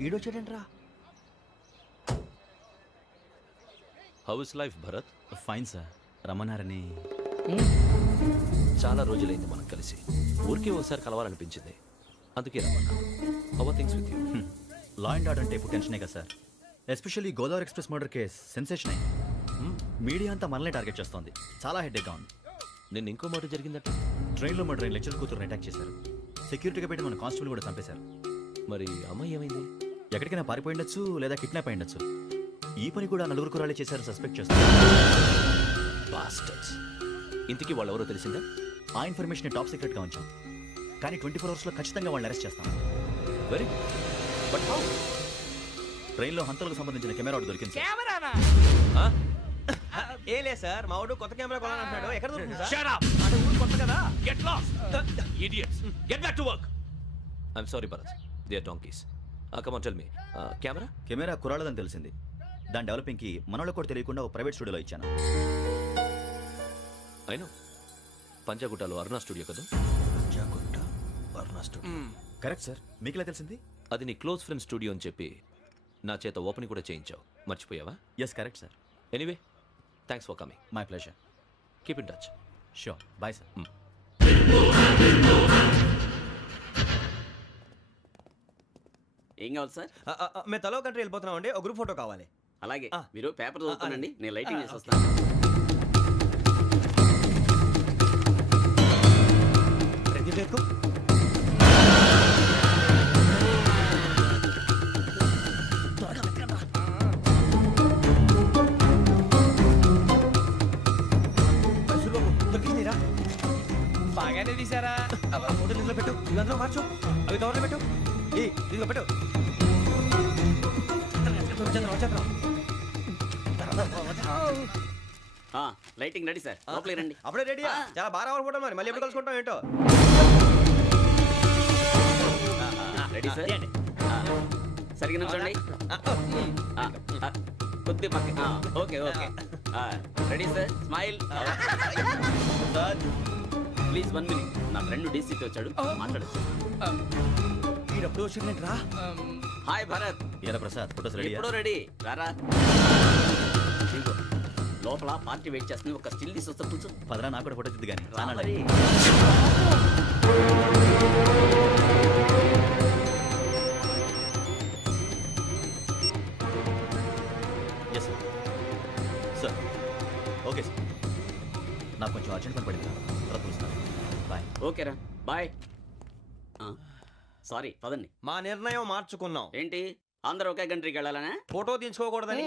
వీడొచ్చాడంట్రా? How is life Bharat fine sir రమ్మన్నారని చాలా రోజులైంది మనం కలిసి. ఊరికే ఒకసారి కలవాలనిపించింది. అందుకే రమ్మన్నా how things with you law and order అంటే ఇప్పుడు టెన్షనే కదా sir especially Godavari express murder case sensation అయింది మీడియా అంతా మనల్ని టార్గెట్ చేస్తోంది. చాలా హెడ్ఏక్గా ఉంది. నిన్న ఇంకో మాట జరిగిందట. ట్రైన్లో మర్డర్ అయిన లెక్చర్ కూతురుని అటాక్ చేశారు. సెక్యూరిటీగా పెట్టి మన కానిస్టేబుల్ కూడా చంపేశారు. మరి అమ్మాయి ఏమైంది? ఎక్కడికైనా పారిపోయి ఉండొచ్చు లేదా కిడ్నాప్ అయి ఉండొచ్చు. ఈ పని కూడా నలుగురు కురాలే చేశారు సస్పెక్ట్ చేస్తారు బాస్టర్స్ ఇంతకీ వాళ్ళు ఎవరో తెలిసిందా? ఆ ఇన్ఫర్మేషన్ టాప్ సీక్రెట్గా ఉంచాం. కానీ ట్వంటీ ఫోర్ అవర్స్లో ఖచ్చితంగా వాళ్ళని అరెస్ట్ చేస్తాం. వెరీ బట్ హౌ ట్రైన్లో హంతలకు సంబంధించిన కెమెరా ఒకటి దొరికింది కెమెరానా? ఏ లే సార్ మా వాడు కొత్త కెమెరా కొనాలంటున్నాడు ఎక్కడ దొరుకుతుంది సార్ Shut up! అంటే ఊరు కొత్త కదా! Idiots! Get back to work! I'm sorry, Bharat. They are donkeys. Uh, come on, tell me. Uh, camera? Camera కురాలదని తెలిసింది దాని డెవలపింగ్కి మనలో కూడా తెలియకుండా ఒక ప్రైవేట్ స్టూడియోలో ఇచ్చాను know. పంజాగుట్టలో అరుణా స్టూడియో కదా జాగుంట వర్ణ స్టూడియో కరెక్ట్ సార్ మీకు ఇలా తెలిసింది అది నీ క్లోజ్ ఫ్రెండ్ స్టూడియో అని చెప్పి నా చేత ఓపెన్ కూడా చేయించావు మర్చిపోయావా yes correct sir anyway thanks for coming my pleasure keep in touch sure bye sir ఏం కావాలి సార్? మేము తలో కంట్రీ వెళ్ళిపోతున్నాం అండి ఒక గ్రూప్ ఫోటో కావాలి. అలాగే. మీరు పేపర్ చదువుతానండి. నేను లైటింగ్ చేసి. వస్తాను. రెడీ మార్చు. అవి కవర్లో పెట్టు. ఏ ఇదిగో పెట్టు. Lighting ready sir. లోపలికి రండి. అప్పుడే రెడీ. చాలా బాగా రావాలి మరి. మళ్ళీ ఎప్పుడు కలుసుకుంటాం ఏంటో? Ready sir. ఆ, ఆ, కొద్ది పక్క okay okay. Ready sir. Smile. Please one minute. నా ఫ్రెండ్ డీసీకి వచ్చాడు. మాట్లాడచ్చు వీడప్పుడు వచ్చిందంటే రా హాయ్ భరత్ ఏరా ప్రసాద్ ఫోటోస్ రెడీ ఎప్పుడో రెడీ. రారా. ఇదిగో, లోపల పార్టీ వెయిట్ చేస్తుంది ఒక స్టిల్ తీసి వస్తే కూర్చో. పదరా నాకు కూడా ఫోటో తిద్దు కానీ. రా ఓకేరా బాయ్. సారీ పదండి. మా నిర్ణయం మార్చుకున్నాం. ఏంటి? అందరూ ఒకే కంట్రీకి వెళ్ళాలనే? ఫోటో తీసుకోకూడదని.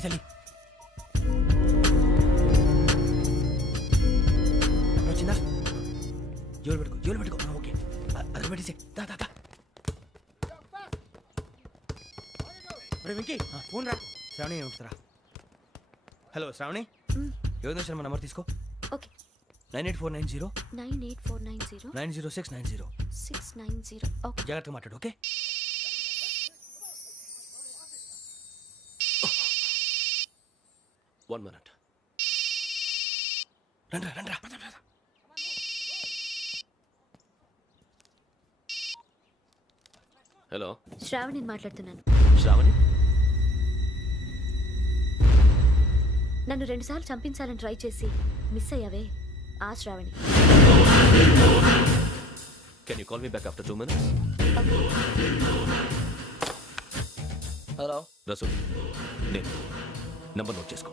జల్దీ వచ్చిందా జోలు పెట్టుకో జోలు పెట్టుకో. ఓకే. అది పెట్టేసి. దా దా దా. వెంకీ. ఫోన్ రా. శ్రావణి ఉంటుందిరా హలో శ్రావణి. యోగేంద్ర శర్మ నెంబర్ తీసుకో. Okay. Nine eight four nine zero. Nine eight four nine zero. Nine zero six nine zero. Six nine zero. Okay. జాగ్రత్తగా మాట్లాడు ఓకే? One minute. రండ్రా రండ్రా. హలో. శ్రావణిని మాట్లాడుతున్నాను. శ్రావణి? నన్ను రెండుసార్లు చంపించాలని ట్రై చేసి మిస్ అయ్యావే. ఆ Sravani. Can you call me back after two minutes hello. Rasool నేను నంబర్ నోట్ చేసుకో.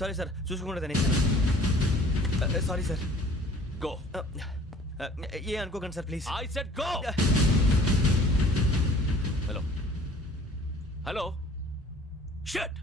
సారీ సార్ చూసుకోకుండా తినేసాను సారీ సార్ గో ఏ అనుకోకండి sir please I said go hello hello shut